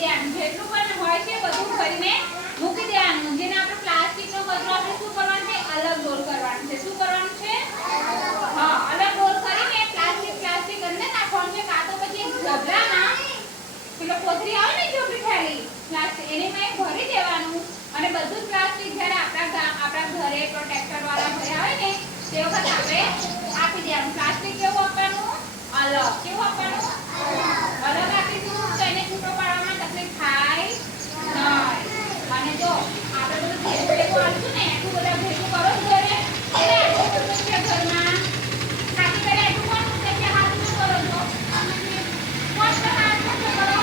દેવાનું જેટલું પણ હોય છે બધું ભરીને મૂકી દેવાનું જેને આપણે પ્લાસ્ટિકનો કચરો આપણે શું કરવાનું છે અલગ ડોલ કરવાનું છે શું કરવાનું છે હા અલગ ડોલ કરીને પ્લાસ્ટિક અંદર નાખવાનું છે કાં તો પછી ઝબલામાં પેલો કોથરી આવે ને ચોપડી થેલી પ્લાસ્ટિક એનેમાં ભરી દેવાનું અને બધું પ્લાસ્ટિક જ્યારે આપણા ઘરે પ્રોટેક્ટર વાળા ઘરે આવે ને તે વખત આપણે આપી દેવાનું પ્લાસ્ટિક કેવું આપવાનું અલગ કેવું આપવાનું અલગ આપીશું તો એને છૂટો પાડવામાં તકલીફ થાય નહીં અને જો આપણે બધું ભેગું આલશું ને એટલું બધા ભેગું કરો ઘરે એટલે આટલું બધું છે ઘરમાં ખાલી કરે એટલું કોણ પૂછે કે હાથ શું કરો છો કોણ હાથ શું કરો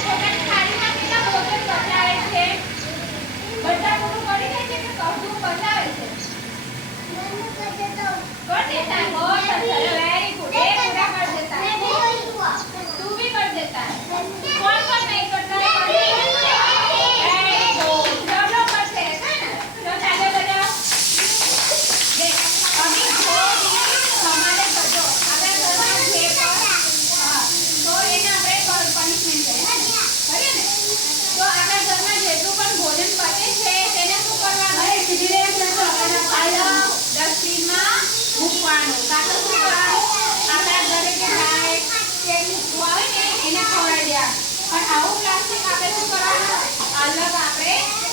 પોતાની થાળીમાં કેટલા ભોજન બચાવે છે બધા પૂરું કરી દે છે કે કશું બચાવે છે कर देता है बहुत अच्छा वेरी गुड ये पूरा कर देता है तू भी कर देता है कौन कौन नहीं करता है वेरी गुड सब लोग करते हैं ना तो तालियां बजाओ देख अभी जो भी हमारे बच्चों अगर घर में है हां तो એને આપણે પનિશમેન્ટ કરે ને કરીએ ને તો આપણા ઘરમાં જેટલું પણ ભોજન બચે છે તેને શું કરવાનું છે સીધી રેખ લગાવવાના ડસ્ટબિનમાં મૂકવાનું કાતો શું કરવાનું આપણા ઘરે જે ગાય કે કૂતરું આવે ને એને ખવડાવી દેવાનું પણ આવું પ્લાસ્ટિક આપણે શું કરવાનું અલગ આપણે